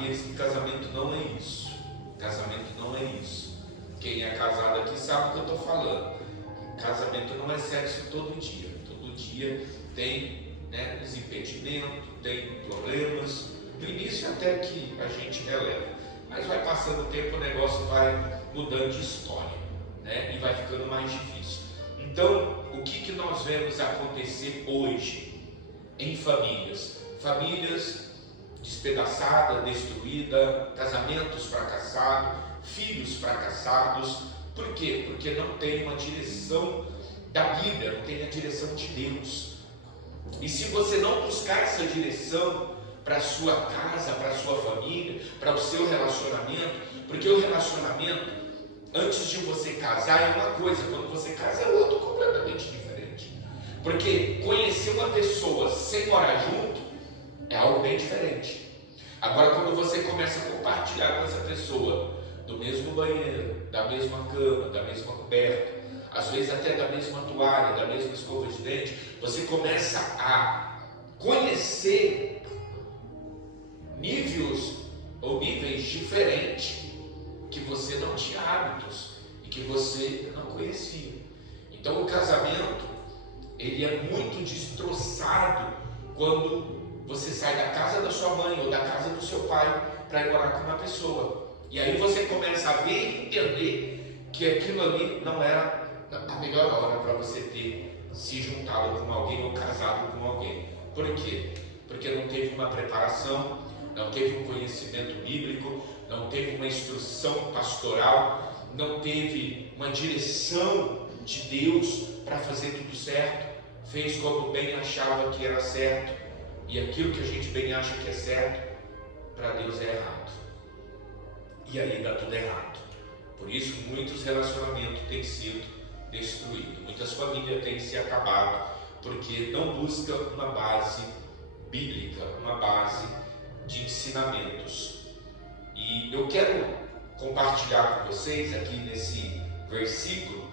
aqueles que casamento não é isso. Casamento não é isso. Quem é casado aqui sabe o que eu estou falando. Casamento não é sexo todo dia. Todo dia tem, né, os impedimentos, tem problemas. No início até que a gente releva. Mas vai passando o tempo, o negócio vai mudando de história, né? E vai ficando mais difícil. Então, o que nós vemos acontecer hoje em famílias? Famílias despedaçadas, destruídas, casamentos fracassados, filhos fracassados. Por quê? Porque não tem uma direção da Bíblia, não tem a direção de Deus. E se você não buscar essa direção para a sua casa, para a sua família, para o seu relacionamento, porque o relacionamento, antes de você casar, é uma coisa, quando você casa é outra completamente diferente. Porque conhecer uma pessoa sem morar junto é algo bem diferente. Agora, quando você começa a compartilhar com essa pessoa do mesmo banheiro, da mesma cama, da mesma coberta, às vezes até da mesma toalha, da mesma escova de dente, você começa a conhecer níveis diferentes que você não tinha hábitos e que você não conhecia. Então o casamento, ele é muito destroçado quando você sai da casa da sua mãe ou da casa do seu pai para ir morar com uma pessoa. E aí você começa a ver e entender que aquilo ali não era a melhor hora para você ter se juntado com alguém ou casado com alguém. Por quê? Porque não teve uma preparação, não teve um conhecimento bíblico, não teve uma instrução pastoral, não teve uma direção de Deus para fazer tudo certo, fez como bem achava que era certo, e aquilo que a gente bem acha que é certo, para Deus é errado. E aí dá tudo errado. Por isso muitos relacionamentos têm sido destruídos, muitas famílias têm se acabado, porque não buscam uma base bíblica, uma base de ensinamentos. E eu quero compartilhar com vocês aqui nesse versículo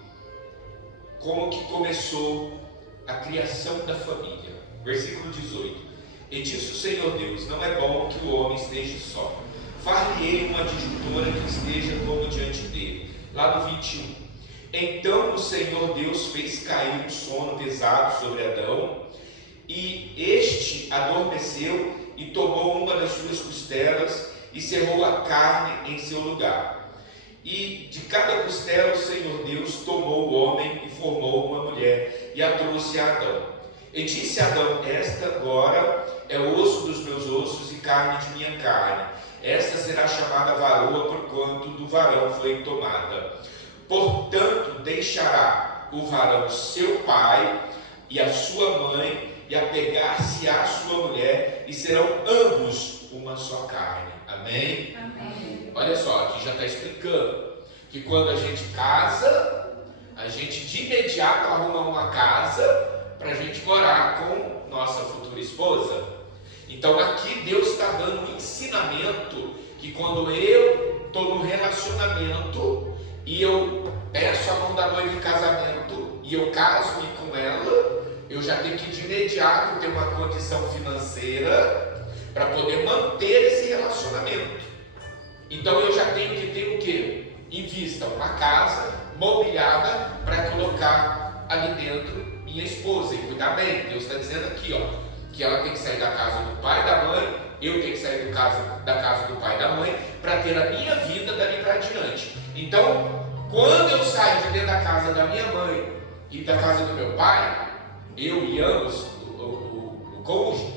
como que começou a criação da família. Versículo 18: E disse o Senhor Deus: Não é bom que o homem esteja só, far-lhe-ei uma adjuntora que esteja como diante dele. Lá no 21: Então o Senhor Deus fez cair um sono pesado sobre Adão, e este adormeceu e tomou uma das suas costelas e cerrou a carne em seu lugar. E de cada costela o Senhor Deus tomou o homem e formou uma mulher e a trouxe a Adão. E disse a Adão: Esta agora é osso dos meus ossos e carne de minha carne. Esta será chamada varoa, porquanto do varão foi tomada. Portanto, deixará o varão seu pai e a sua mãe, e apegar-se à sua mulher, e serão ambos uma só carne. Amém? Amém. Olha só, aqui já está explicando que quando a gente casa, a gente de imediato arruma uma casa para a gente morar com nossa futura esposa. Então aqui Deus está dando um ensinamento que quando eu estou no relacionamento e eu peço a mão da noiva em casamento e eu caso-me com ela, eu já tenho que de imediato ter uma condição financeira para poder manter esse relacionamento. Então eu já tenho que ter o quê? Em vista uma casa mobiliada para colocar ali dentro minha esposa e cuidar bem. Deus está dizendo aqui, ó, que ela tem que sair da casa do pai e da mãe, eu tenho que sair da casa do pai e da mãe para ter a minha vida dali para diante. Então, quando eu saio de dentro da casa da minha mãe e da casa do meu pai, eu e ambos, o cônjuge,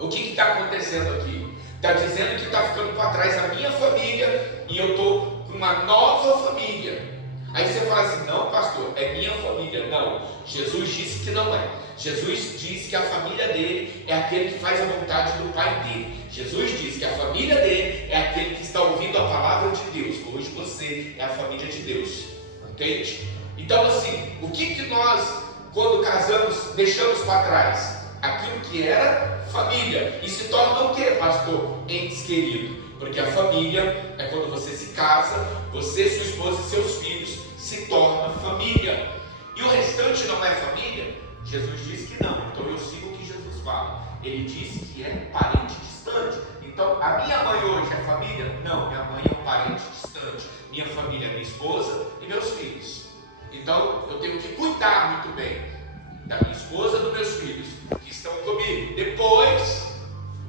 o que está acontecendo aqui? Está dizendo que está ficando para trás a minha família e eu estou com uma nova família. Aí você fala assim: não, pastor, é minha família. Não, Jesus disse que não é. Jesus diz que a família dele é aquele que faz a vontade do Pai dele. Jesus diz que a família dele é aquele que está ouvindo a palavra de Deus. Hoje você é a família de Deus. Entende? Então assim, o que nós, quando casamos, deixamos para trás? Aquilo que era família. E se torna o que, pastor? Entes queridos. Porque a família é quando você se casa, você, sua esposa e seus filhos se tornam família. E o restante não é família? Jesus diz que não. Então eu sigo o que Jesus fala. Ele diz que é parente distante. Então, a minha mãe hoje é família? Não, minha mãe é um parente distante. Minha família é minha esposa e meus filhos. Então, eu tenho que cuidar muito bem da minha esposa e dos meus filhos que estão comigo. Depois,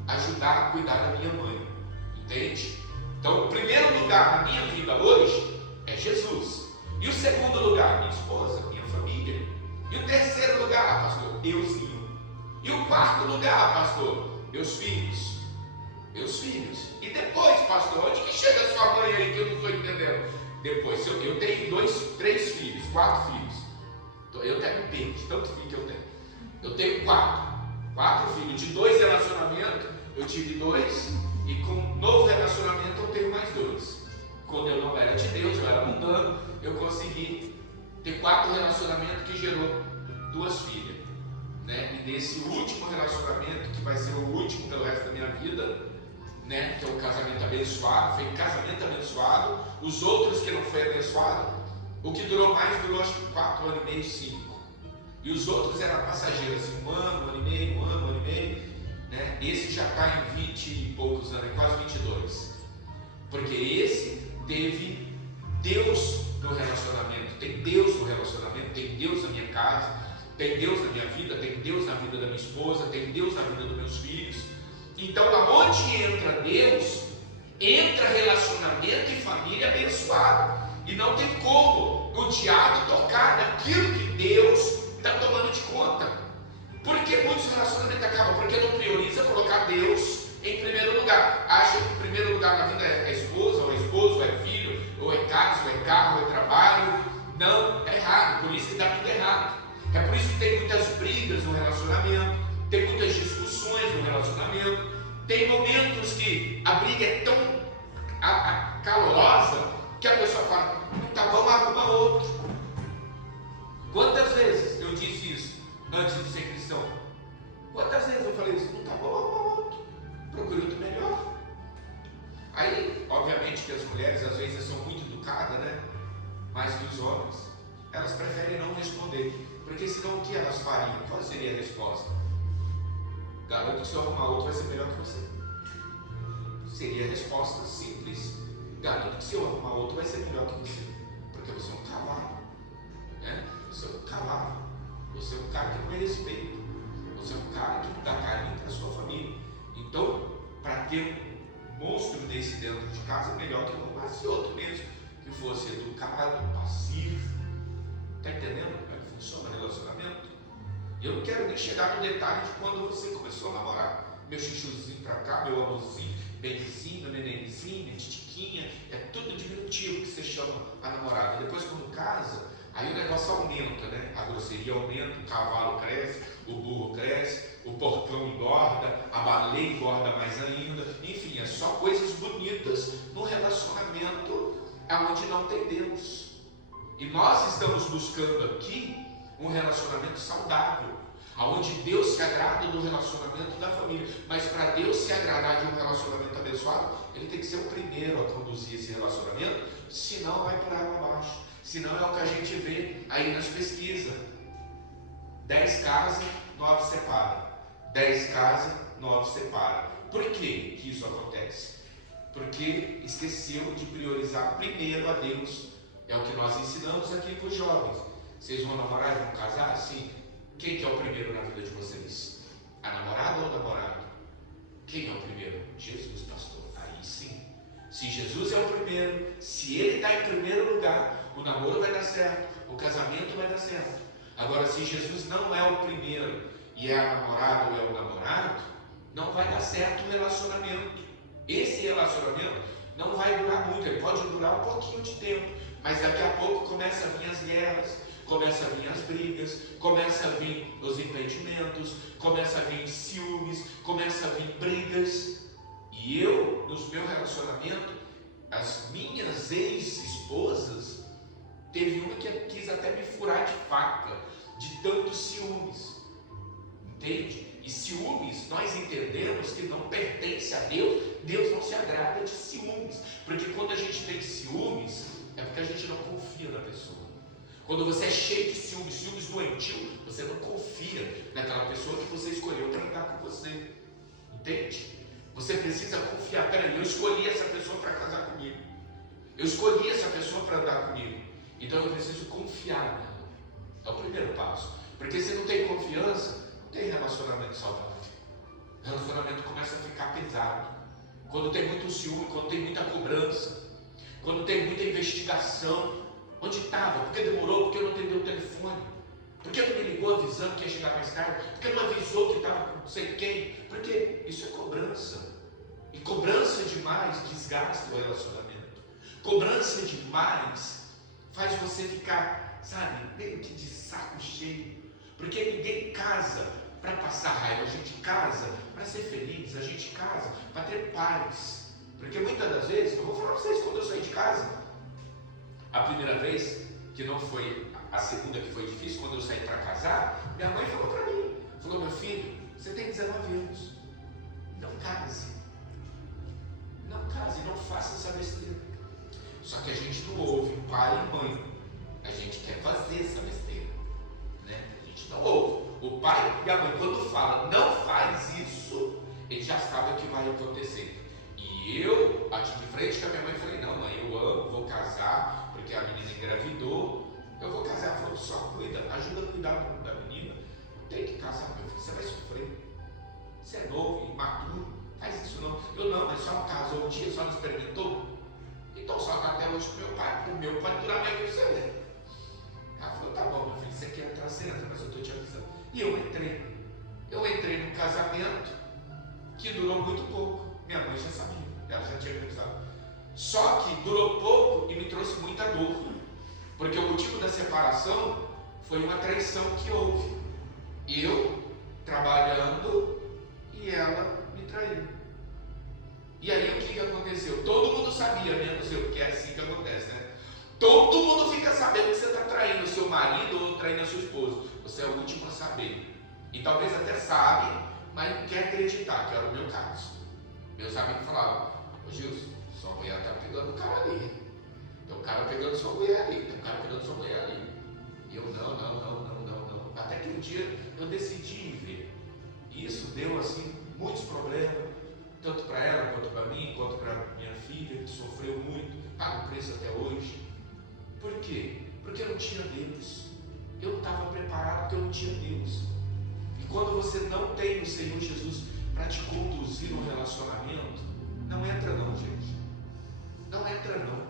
ajudar a cuidar da minha mãe. Entende? Então, o primeiro lugar na minha vida hoje é Jesus. E o segundo lugar, minha esposa, minha família. E o terceiro lugar, pastor, euzinho. E o quarto lugar, pastor, meus filhos. Meus filhos. E depois, pastor, onde que chega a sua mãe aí que eu não estou entendendo? Depois, eu tenho 3 filhos, 4 filhos. Eu tenho de tanto filho que eu tenho. Eu tenho 4 filhos. De 2 relacionamentos, eu tive 2. E com um novo relacionamento, eu tenho mais 2. Quando eu não era de Deus, eu era mundano, eu consegui ter 4 relacionamentos que gerou 2 filhas. Né? E desse último relacionamento, que vai ser o último pelo resto da minha vida, né? Que é o casamento abençoado, foi casamento abençoado. Os outros que não foi abençoado, o que durou mais, durou acho que 4 anos e meio, 5. E os outros eram passageiros, assim, 1 ano, 1 ano e meio, 1 ano, 1 ano e meio. Né? Esse já está em 20 e poucos anos, quase 22. Porque esse teve Deus no relacionamento, tem Deus no relacionamento, tem Deus na minha casa, tem Deus na minha vida, tem Deus na vida da minha esposa, tem Deus na vida dos meus filhos. Então, aonde entra Deus, entra relacionamento e família abençoado. E não tem como o diabo tocar naquilo que Deus está tomando de conta. Por que muitos relacionamentos acabam? Porque não prioriza colocar Deus em primeiro lugar. Acha que o primeiro lugar na vida é a esposa, ou é esposo, ou é filho, ou é casa, ou é carro, ou é trabalho. Não, é errado. Por isso que dá tudo errado. É por isso que tem muitas brigas no relacionamento, tem muitas discussões no relacionamento, tem momentos que a briga é tão calorosa que a pessoa fala, não tá bom, arruma outro. Quantas vezes eu disse isso antes de ser cristão? Quantas vezes eu falei isso? Não tá bom, arruma outro. Procure outro melhor. Aí, obviamente que as mulheres às vezes são muito educadas, né? Mais que os homens. Elas preferem não responder. Porque senão o que elas fariam? Qual seria a resposta? Garanto que se eu arrumar outro vai ser melhor que você. Seria a resposta simples. Garanto que se eu arrumar outro vai ser melhor que você. Porque você é um cavalo. Né? Você é um cavalo. Você é um cara que não respeita. Você é um cara que dá carinho para a sua família. Então, para ter um monstro desse dentro de casa, é melhor que eu arrumasse outro mesmo. Que fosse educado, passivo. Está entendendo como é que funciona o relacionamento? E eu não quero nem chegar no detalhe de quando você começou a namorar. Meu chuchuzinho pra cá, meu amorzinho, benzinho, nenenzinho, titiquinha, é tudo diminutivo que você chama a namorada. Depois quando casa, aí o negócio aumenta, né? A grosseria aumenta, o cavalo cresce, o burro cresce, o porcão engorda, a baleia engorda mais ainda. Enfim, é só coisas bonitas no relacionamento onde não tem Deus. E nós estamos buscando aqui um relacionamento saudável, onde Deus se agrada do relacionamento da família. Mas para Deus se agradar de um relacionamento abençoado, Ele tem que ser o primeiro a conduzir esse relacionamento, senão vai por água abaixo. Senão é o que a gente vê aí nas pesquisas. 10 casas, 9 separam. 10 casas, 9 separam. Por que isso acontece? Porque esqueceu de priorizar primeiro a Deus. É o que nós ensinamos aqui para os jovens. Vocês vão namorar e vão casar? Sim. Quem que é o primeiro na vida de vocês? A namorada ou o namorado? Quem é o primeiro? Jesus, pastor. Aí sim. Se Jesus é o primeiro, se Ele está em primeiro lugar, o namoro vai dar certo, o casamento vai dar certo. Agora, se Jesus não é o primeiro e é a namorada ou é o namorado, não vai dar certo o relacionamento. Esse relacionamento não vai durar muito, ele pode durar um pouquinho de tempo. Mas daqui a pouco começa a vir as guerras, começa a vir as brigas, começa a vir os impedimentos, começa a vir ciúmes, começa a vir brigas. E eu, nos meus relacionamentos, as minhas ex-esposas, teve uma que quis até me furar de faca, de tantos ciúmes. Entende? E ciúmes, nós entendemos que não pertence a Deus. Deus não se agrada de ciúmes. Porque quando a gente tem ciúmes, é porque a gente não confia na pessoa. Quando você é cheio de ciúmes doentio, você não confia naquela pessoa que você escolheu para estar com você. Entende? Você precisa confiar. Peraí, eu escolhi essa pessoa para casar comigo. Eu escolhi essa pessoa para andar comigo. Então eu preciso confiar nela. É o primeiro passo. Porque se não tem confiança, não tem relacionamento saudável. O relacionamento começa a ficar pesado. Quando tem muito ciúme, quando tem muita cobrança, quando tem muita investigação. Onde estava? Por que demorou? Por que não atendeu o telefone? Por que não me ligou avisando que ia chegar mais tarde? Por que não avisou que estava com não sei quem? Porque isso é cobrança. E cobrança demais desgasta o relacionamento. Cobrança demais faz você ficar, sabe, meio que de saco cheio. Porque ninguém casa para passar raiva, a gente casa para ser feliz, a gente casa para ter paz. Porque muitas das vezes, eu vou falar para vocês, quando eu saí de casa, a primeira vez, que não foi a segunda que foi difícil, quando eu saí para casar, minha mãe falou para mim, falou: meu filho, você tem 19 anos, não case, não faça essa besteira. Só que a gente não ouve o pai e mãe, a gente quer fazer essa besteira, né? A gente não ouve. O pai e a mãe, quando fala não faz isso, ele já sabe o que vai acontecer. E eu, aqui de frente com a minha mãe, falei: não, mãe, eu amo, vou casar, porque a menina engravidou, eu vou casar. Ela falou: só cuida, ajuda a cuidar da menina. Tem que casar, meu filho, você vai sofrer. Você é novo, imaturo, faz isso não. Eu não, mas só não casou um dia, só não experimentou. Então só que até hoje com meu pai, o meu pode durar mais que o seu. Ela falou: tá bom, meu filho, você quer entrar, você entra, mas eu estou te avisando. E eu entrei num casamento que durou muito pouco. Minha mãe já sabia, ela já tinha me avisado. Só que durou pouco e me trouxe muita dor. Porque o motivo da separação foi uma traição que houve. Eu trabalhando e ela me traiu. E aí o que aconteceu? Todo mundo sabia, menos eu, porque é assim que acontece, né? Todo mundo fica sabendo que você está traindo o seu marido ou traindo a sua esposa. Você é o último a saber. E talvez até sabe, mas não quer acreditar, que era o meu caso. Meus amigos falavam: ô Gilson, sua mulher está pegando o cara ali. Tem um cara pegando sua mulher ali. Tem um cara pegando sua mulher ali. E eu, não. Até que um dia eu decidi ver. E isso deu, assim, muitos problemas. Tanto para ela, quanto para mim, quanto para minha filha, que sofreu muito, paga o preço até hoje. Por quê? Porque eu não tinha Deus. Eu não estava preparado porque eu não tinha Deus. E quando você não tem o Senhor Jesus para te conduzir no relacionamento, não entra não, gente. Não entra não.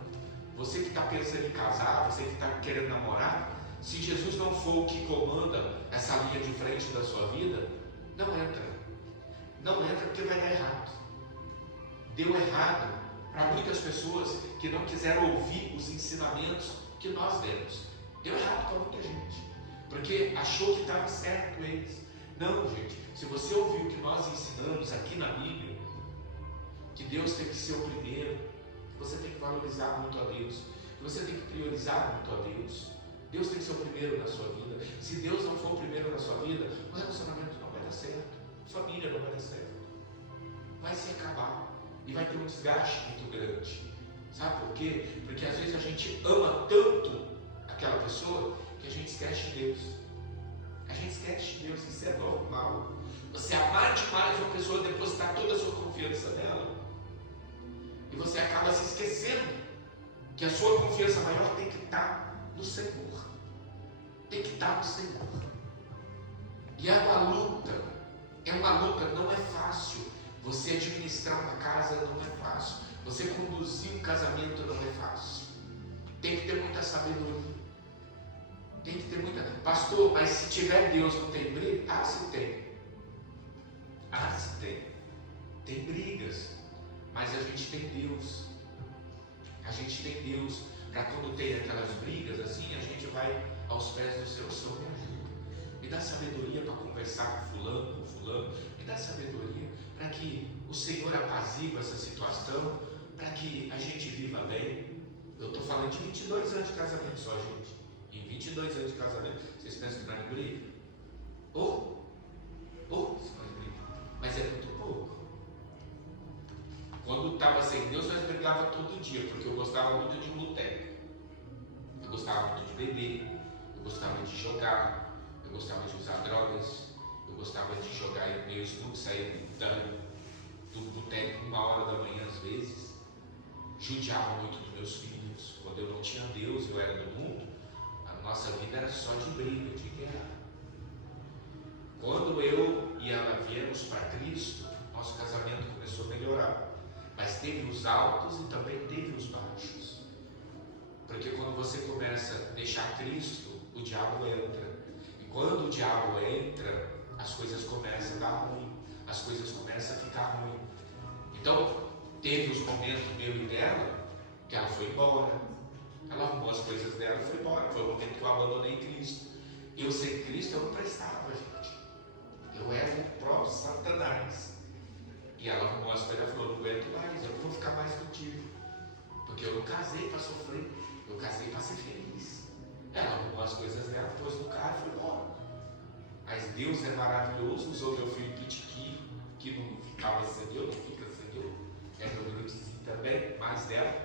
Você que está pensando em casar, você que está querendo namorar, se Jesus não for o que comanda essa linha de frente da sua vida, não entra. Não entra porque vai dar errado. Deu errado para muitas pessoas que não quiseram ouvir os ensinamentos que nós demos. Deu errado para muita gente, porque achou que estava certo eles. Não, gente, se você ouvir o que nós ensinamos aqui na Bíblia, que Deus tem que ser o primeiro, que você tem que valorizar muito a Deus, que você tem que priorizar muito a Deus. Deus tem que ser o primeiro na sua vida. Se Deus não for o primeiro na sua vida, o relacionamento não vai dar certo, família não vai dar certo, vai se acabar e vai ter um desgaste muito grande. Sabe por quê? Porque às vezes a gente ama tanto aquela pessoa que a gente esquece de Deus. A gente esquece de Deus, isso é normal. Você amar demais uma pessoa, depositar toda a sua confiança nela, e você acaba se esquecendo que a sua confiança maior tem que estar no Senhor. Tem que estar no Senhor. E é uma luta, não é fácil. Você administrar uma casa não é fácil. Você conduzir um casamento não é fácil. Tem que ter muita sabedoria. Tem que ter muita... Pastor, mas se tiver Deus não tem briga? Ah, se tem. Tem brigas. Mas a gente tem Deus. A gente tem Deus. Para quando tem aquelas brigas assim, a gente vai aos pés do Senhor. Senhor, me ajuda. Me dá sabedoria para conversar com fulano. Me dá sabedoria para que o Senhor apazigua essa situação, para que a gente viva bem. Eu estou falando de 22 anos de casamento só, gente. Em 22 anos de casamento, vocês pensam que não é briga? Mas é muito pouco. Quando estava sem Deus, nós brigávamos todo dia, porque eu gostava muito de boteco. Eu gostava muito de beber, eu gostava de jogar, eu gostava de usar drogas, eu gostava de jogar em meio snook, sair gritando. do boteco 1h às vezes, judiava muito dos meus filhos. Quando eu não tinha Deus, eu era do mundo, a nossa vida era só de briga, de guerra. Quando eu e ela viemos para Cristo, nosso casamento começou a melhorar. Mas teve os altos e também teve os baixos. Porque quando você começa a deixar Cristo, o diabo entra. E quando o diabo entra, as coisas começam a dar ruim. As coisas começam a ficar ruim. Então, teve os momentos meu e dela, que ela foi embora. Ela arrumou as coisas dela e foi embora. Foi o momento que eu abandonei Cristo. Eu sem Cristo eu não prestava, gente. Eu era o próprio Satanás. E ela arrumou as coisas e falou: não aguento mais, eu não vou ficar mais contigo. Porque eu não casei para sofrer, eu casei para ser feliz. Ela arrumou as coisas dela, pôs no carro e foi embora. Mas Deus é maravilhoso, usou meu filho Pitiqui, que não ficava sem eu, não fica sem eu. É meu grudezinho também, mais dela.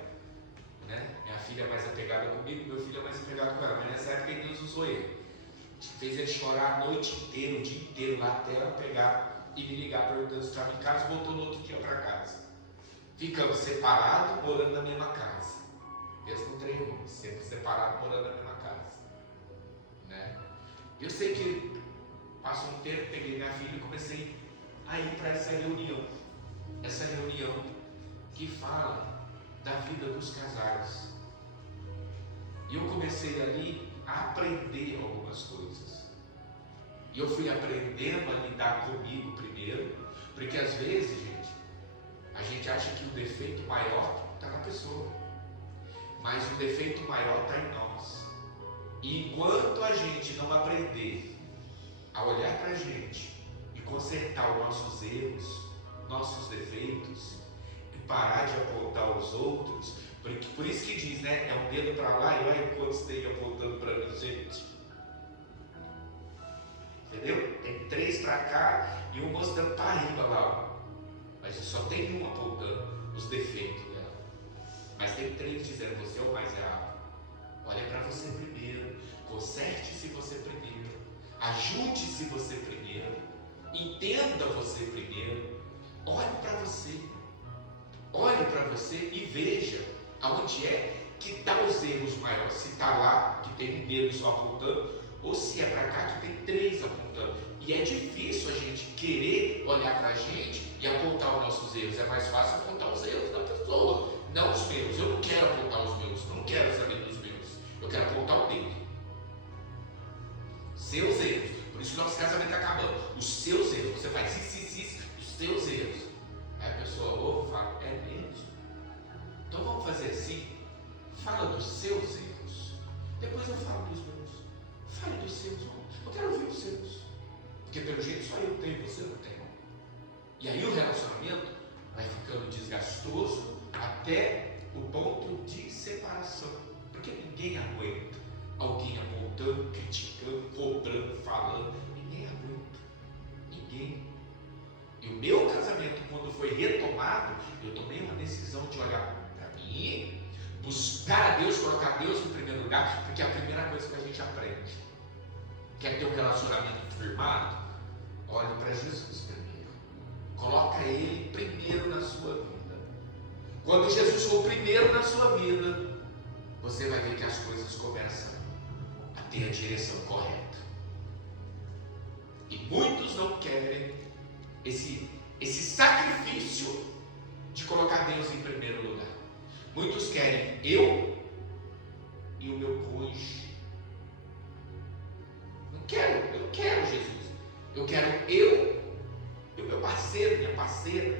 Né? Minha filha é mais apegada comigo, meu filho é mais apegado com ela. Mas nessa época Deus usou ele. Fez ele chorar a noite inteira, o dia inteiro, lá até ela pegar e me ligar perguntando se estava em casa, voltou no outro dia para casa. Ficamos separados, morando na mesma casa. Deus não treinou, sempre separados, morando na mesma casa. Né? Eu sei que passou um tempo, peguei minha filha e comecei a ir para essa reunião. Essa reunião que fala da vida dos casais. E eu comecei ali a aprender algumas coisas. E eu fui aprendendo a lidar comigo primeiro, porque às vezes, gente, a gente acha que o defeito maior está na pessoa, mas o defeito maior está em nós. E enquanto a gente não aprender a olhar para a gente e consertar os nossos erros, nossos defeitos, e parar de apontar os outros, porque, por isso que diz, né? É um dedo para lá e olha quantos tem apontando para mim, gente. Entendeu? Tem 3 para cá e um mostrando para riba lá. Mas só tem um apontando os defeitos dela. Mas tem 3 dizendo: você é o mais errado. Olha para você primeiro. Conserte-se você primeiro. Ajude-se você primeiro. Entenda você primeiro. Olhe para você. Olhe para você e veja aonde é que está os erros maiores. Se está lá, que tem um dedo só apontando, ou se é para cá, que tem 3 apontando. E é difícil a gente querer olhar para a gente e apontar os nossos erros. É mais fácil apontar os erros da pessoa, não os meus. Eu não quero apontar os meus, não quero saber dos meus. Eu quero apontar o dele. Seus erros. Por isso que nosso casamento está acabando. Os seus erros. Você faz isso, os seus erros. Aí a pessoa ouve e fala: é mesmo? Então vamos fazer assim, fala dos seus erros, depois eu falo dos meus. Fale dos seus, eu quero ouvir os seus, porque pelo jeito só eu tenho, você não tem. E aí o relacionamento vai ficando desgastoso até o ponto de separação, porque ninguém aguenta alguém apontando, criticando, cobrando, falando. Ninguém aguenta, ninguém. E o meu casamento, quando foi retomado, eu tomei uma decisão de olhar para mim, buscar a Deus, colocar Deus em primeiro lugar, porque é a primeira coisa que a gente aprende. Quer ter um relacionamento firmado? Olhe para Jesus primeiro. Coloca Ele primeiro na sua vida. Quando Jesus for primeiro na sua vida, você vai ver que as coisas começam a ter a direção correta. E muitos não querem esse sacrifício de colocar Deus em primeiro lugar. Muitos querem eu e o meu cônjuge. Eu não quero Jesus. Eu quero eu e o meu parceiro, minha parceira.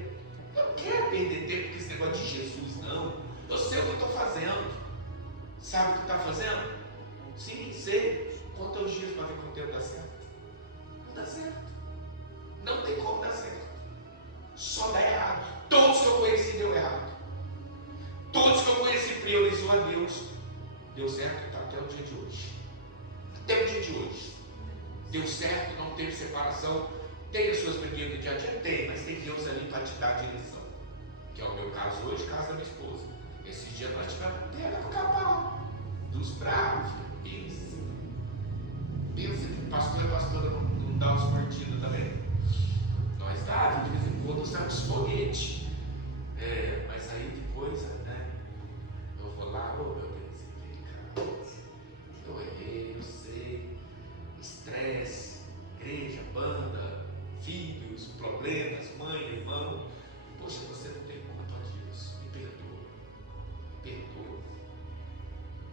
Eu não quero perder tempo com esse negócio de Jesus, não. Eu sei o que eu estou fazendo. Sabe o que está fazendo? Sim, sei. Conta os dias para ver quanto tempo dá certo. Não dá certo. Não tem como dar certo. Só dá errado. Todos que eu conheci deu errado. Todos que eu conheci priorizou a Deus. Deu certo, está até o dia de hoje. Até o dia de hoje. Deu certo, não teve separação. Tem as suas briguinhas do dia a dia? Tem, mas tem Deus ali para te dar a direção. Que é o meu caso hoje, caso da minha esposa. Esses dias nós tivemos pega com o capau. Dos bravos, pensa. Pensa que pastor e pastora não dá os partidos também. Nós Mas dava, de vez em quando sai uns foguetes. Mas aí depois, né? Eu vou lá, meu Deus, eu errei, eu sei. Estresse, igreja, banda, filhos, problemas, mãe, irmão. Poxa, você não tem culpa disso. Me perdoa. Perdoa.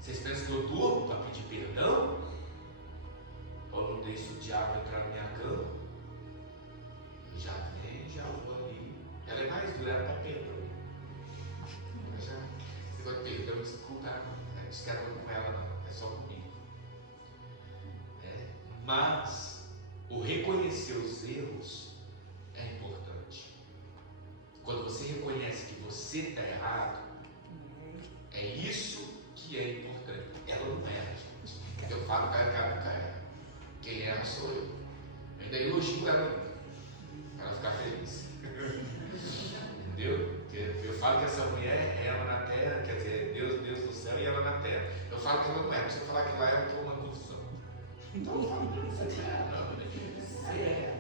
Vocês pensam que eu durmo para pedir perdão? Ou não deixo o diabo entrar na minha cama? Eu já venho, já vou ali. Ela é mais dura, ela está perdoando. Você vai perdão, desculpa, não esquece com ela não, é só comigo. Mas o reconhecer os erros é importante. Quando você reconhece que você está errado, é isso que é importante. Ela não erra, gente. Eu falo que ela nunca erra. Quem erra sou eu. Eu ainda elogio ela para ela ficar feliz. Entendeu? Eu falo que essa mulher é ela na terra, quer dizer, Deus no céu e ela na terra. Eu falo que ela não é, se eu falar que ela é, eu estou uma confusão. Então eu falo, não, você não é, não. Você é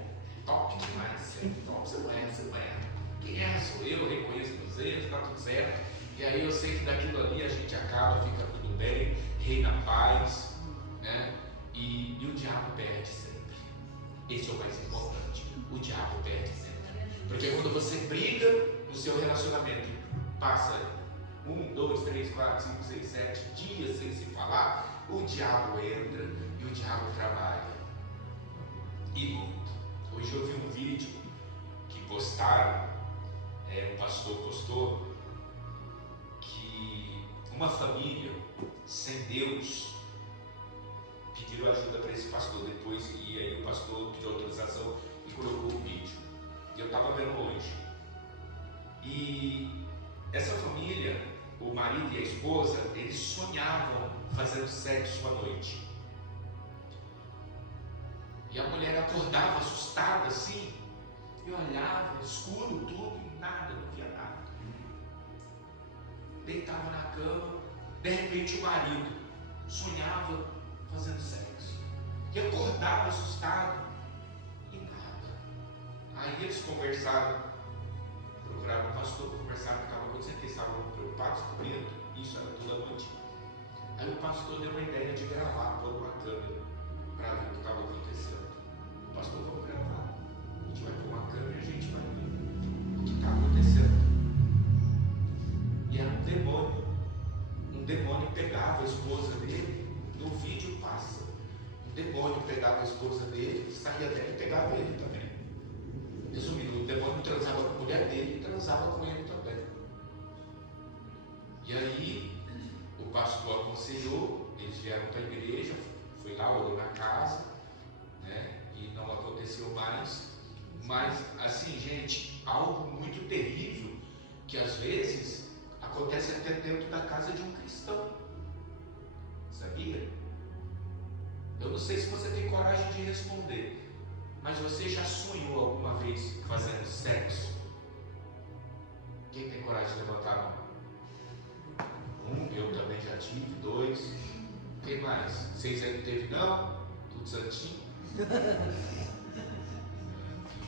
top demais, top, você não é. Quem erra sou eu reconheço meus erros, está tudo certo. E aí eu sei que daquilo ali a gente acaba, fica tudo bem, reina a paz, né? E o diabo perde sempre. Esse é o mais importante. O diabo perde sempre. Porque quando você briga no seu relacionamento, passa 1, 2, 3, 4, 5, 6, 7 dias sem se falar, o diabo entra e o diabo trabalha. E muito. Hoje eu vi um vídeo que postaram, um pastor postou, que uma família sem Deus pediram ajuda para esse pastor depois, e aí o pastor pediu autorização e colocou o vídeo. E eu estava vendo hoje. E essa família, o marido e a esposa, eles sonhavam fazendo sexo à noite. E a mulher acordava assustada assim, e olhava, escuro tudo, e nada, não via nada. Deitava na cama, de repente o marido sonhava fazendo sexo. E acordava assustado, e nada. Aí eles conversaram, procuraram um pastor, conversaram o que estava acontecendo, eles estavam preocupados com medo, isso era toda noite. Aí o pastor deu uma ideia de gravar, pôr uma câmera para ver o que estava acontecendo. O pastor, vamos gravar. A gente vai pôr uma câmera e a gente vai ver o que está acontecendo. E era um demônio. Um demônio pegava a esposa dele, no vídeo passa. Um demônio pegava a esposa dele, saía dela e pegava ele também. Resumindo, o demônio transava com a mulher dele e transava com ele também. E aí, o pastor aconselhou, eles vieram para a igreja, foi lá, orou na casa, né? E não aconteceu mais. Mas, assim, gente, algo muito terrível, que às vezes acontece até dentro da casa de um cristão. Sabia? Eu não sei se você tem coragem de responder, mas você já sonhou alguma vez fazendo sexo? Quem tem coragem de levantar a mão? Eu também já tive, 2. Quem mais? 6 aí não teve não? Tudo santinho?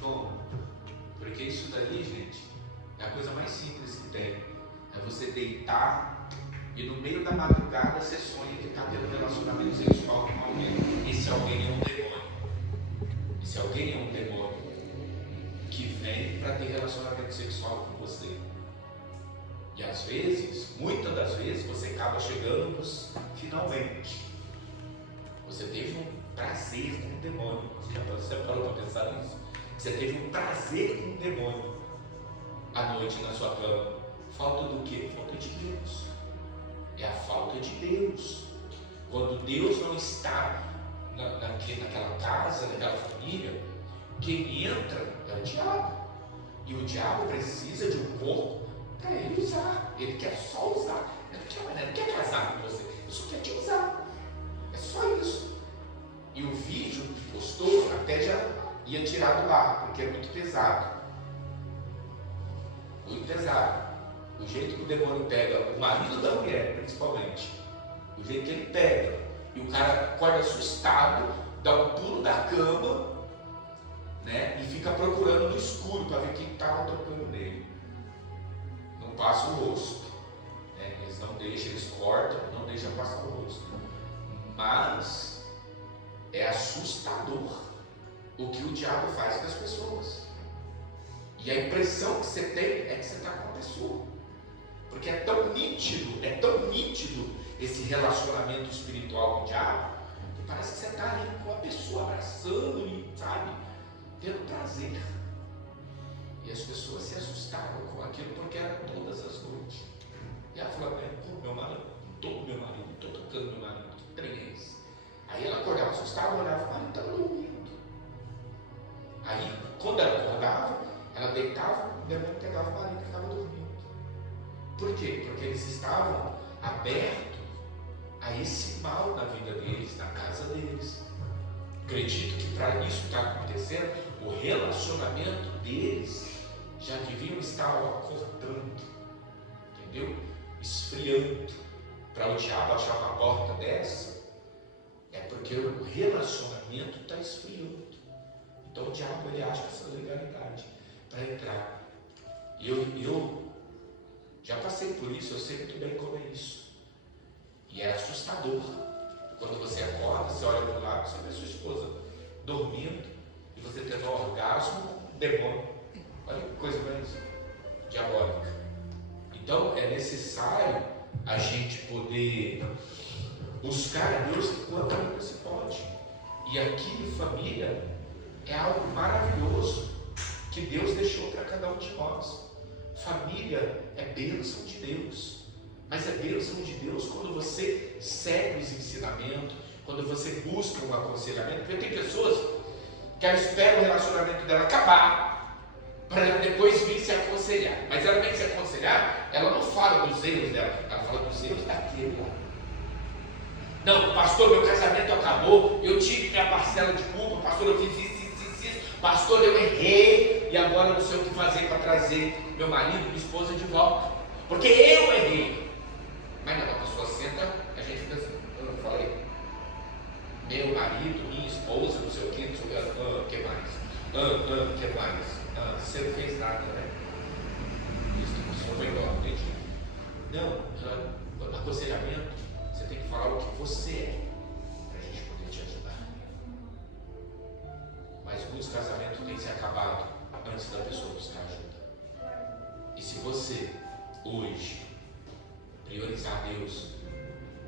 Bom, porque isso daí, gente, é a coisa mais simples que tem. É você deitar e no meio da madrugada você sonha que está tendo relacionamento sexual com alguém. Esse alguém é um demônio. Esse alguém é um demônio que vem para ter relacionamento sexual com você. E às vezes, muitas das vezes, você acaba chegando nos finalmente. Você teve um prazer com um demônio. Você parou para pensar nisso? Você teve um prazer com um demônio à noite na sua cama. Falta do quê? Falta de Deus. É a falta de Deus. Quando Deus não está naquela casa, naquela família, quem entra é o diabo. E o diabo precisa de um corpo para ele usar. Ele quer só usar. Ele não quer casar com você. Ele só quer te usar. É só isso. E o vídeo que postou até já ia tirado lá, porque é muito pesado. Muito pesado. O jeito que o demônio pega o marido da mulher, principalmente. O jeito que ele pega. E o cara acorda assustado, dá um pulo da cama, né? E fica procurando no escuro para ver quem está tocando nele. Não passa o rosto, né? Eles não deixam, eles cortam, não deixam passar o rosto. Mas é assustador o que o diabo faz com as pessoas. E a impressão que você tem é que você está com a pessoa. Porque é tão nítido esse relacionamento espiritual com o diabo, que parece que você está ali com a pessoa, abraçando e, sabe, tendo prazer. E as pessoas se assustaram com aquilo porque era todas as noites. E ela falou: pô, meu marido, estou tocando meu marido, que trem é esse? Aí ela acordava assustada, olhava, o marido estava dormindo. Aí, quando ela acordava, ela deitava, o demônio pegava o marido que estava dormindo. Por quê? Porque eles estavam abertos a esse mal na vida deles, na casa deles. Acredito que para isso estar acontecendo, o relacionamento deles já deviam estar cortando, entendeu? Esfriando. Para o diabo achar uma porta dessa, é porque o relacionamento está esfriando. Então o diabo, ele acha essa legalidade para entrar. Eu já passei por isso, eu sei muito bem como é isso. E é assustador. Quando você acorda, você olha para o lado, você vê sua esposa dormindo e você tendo um orgasmo com um demônio. Olha que coisa mais diabólica. Então é necessário a gente poder buscar a Deus enquanto ainda se pode. E aqui, família, é algo maravilhoso que Deus deixou para cada um de nós. Família é bênção de Deus. Mas é bênção de Deus quando você segue os ensinamentos, quando você busca um aconselhamento. Porque tem pessoas que ela espera o relacionamento dela acabar para ela depois vir se aconselhar. Mas ela vem se aconselhar, ela não fala dos erros dela, ela fala dos erros daquele lá. Não, pastor, meu casamento acabou, eu tive minha parcela de culpa, pastor, eu fiz isso, pastor, eu errei, e agora eu não sei o que fazer para trazer meu marido, minha esposa de volta, porque eu errei. Mas não, a pessoa senta, a gente fica assim, eu falei, meu marido, minha esposa, não sei o que, não sei o que mais? Que mais? Você não fez nada, né? Isso, a pessoa foi embora, entendi. Não, aconselhamento, você tem que falar o que você é, para a gente poder te ajudar. Mas muitos casamentos têm se acabado antes da pessoa buscar ajuda. E se você, hoje, priorizar Deus,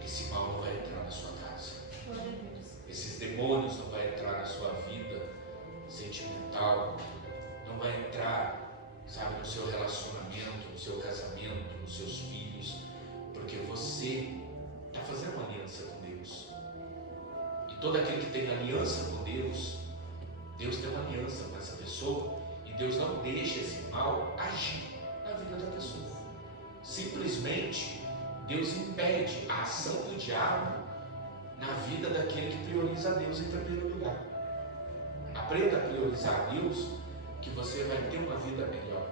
esse mal não vai entrar na sua casa. Esses demônios não vão entrar na sua vida sentimental, não vai entrar, sabe, no seu relacionamento, no seu casamento, nos seus filhos, porque você está fazendo uma aliança com Deus. E todo aquele que tem aliança com Deus, Deus tem uma aliança com essa pessoa e Deus não deixa esse mal agir na vida da pessoa. Simplesmente Deus impede a ação do diabo na vida daquele que prioriza Deus em primeiro lugar. Aprenda a priorizar Deus, que você vai ter uma vida melhor.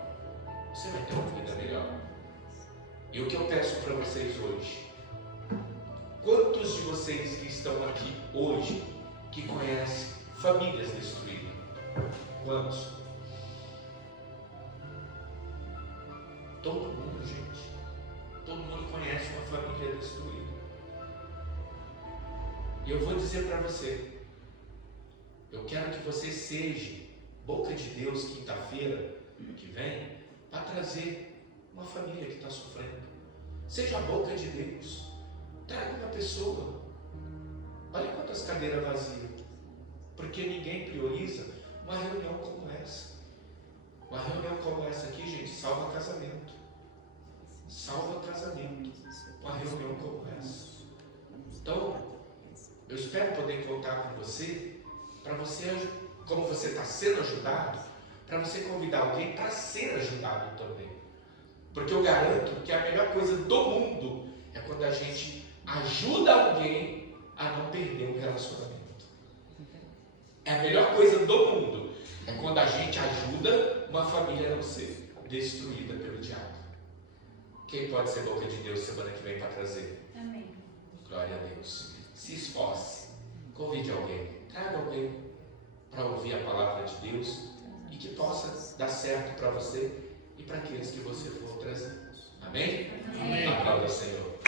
Você vai ter uma vida melhor. E o que eu peço para vocês hoje? Quantos de vocês que estão aqui hoje que conhecem famílias destruídas? Quantos? Todo mundo, gente. Todo mundo conhece uma família destruída. E eu vou dizer para você, eu quero que você seja boca de Deus quinta-feira que vem, para trazer uma família que está sofrendo. Seja a boca de Deus. Traga uma pessoa. Olha quantas cadeiras vazias. Porque ninguém prioriza uma reunião como essa. Uma reunião como essa aqui, gente, salva casamento. Salva casamento. Uma reunião como essa. Então, eu espero poder contar com você, para você, como você está sendo ajudado, para você convidar alguém para ser ajudado também. Porque eu garanto que a melhor coisa do mundo é quando a gente ajuda alguém a não perder um relacionamento. É a melhor coisa do mundo. É quando a gente ajuda uma família a não ser destruída pelo diabo. Quem pode ser boca de Deus semana que vem para trazer? Amém. Glória a Deus. Se esforce. Convide alguém. Traga alguém para ouvir a palavra de Deus dar certo para você e para aqueles que você for trazer. Amém? Amém. Aplauda o Senhor.